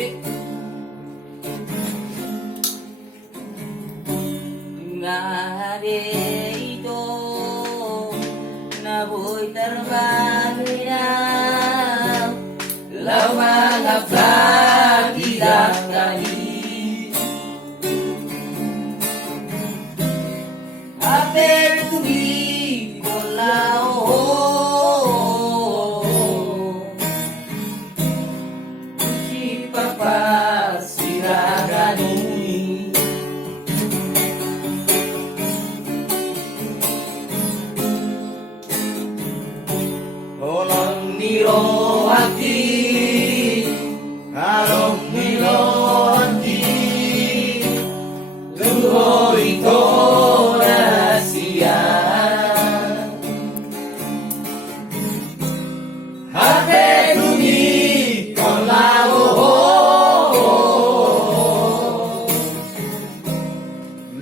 lirik. Ngade ito na boy terbanyak lama ngapag tidak kali ape tugi bolao si papa siragani Olong niro hati, along niro hati, luho ito rahasia. Hati bumi kolao,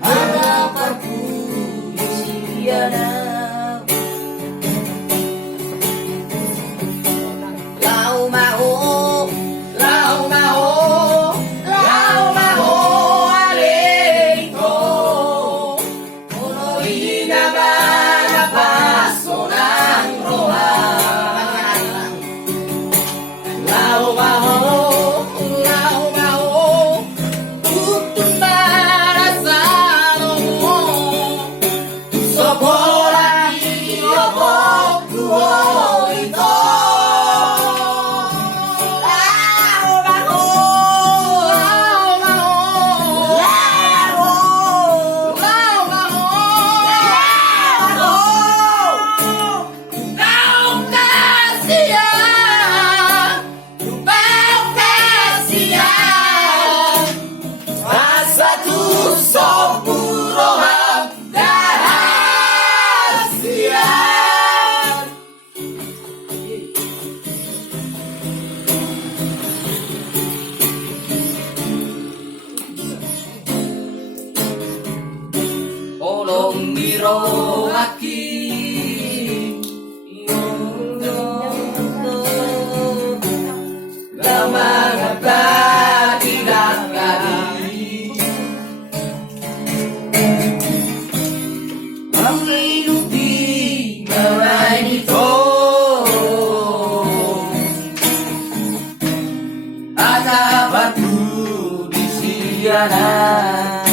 ada parku siana. Olong niro aki lama ngapa tidak kali menghidupi melayani to ada batu di siana.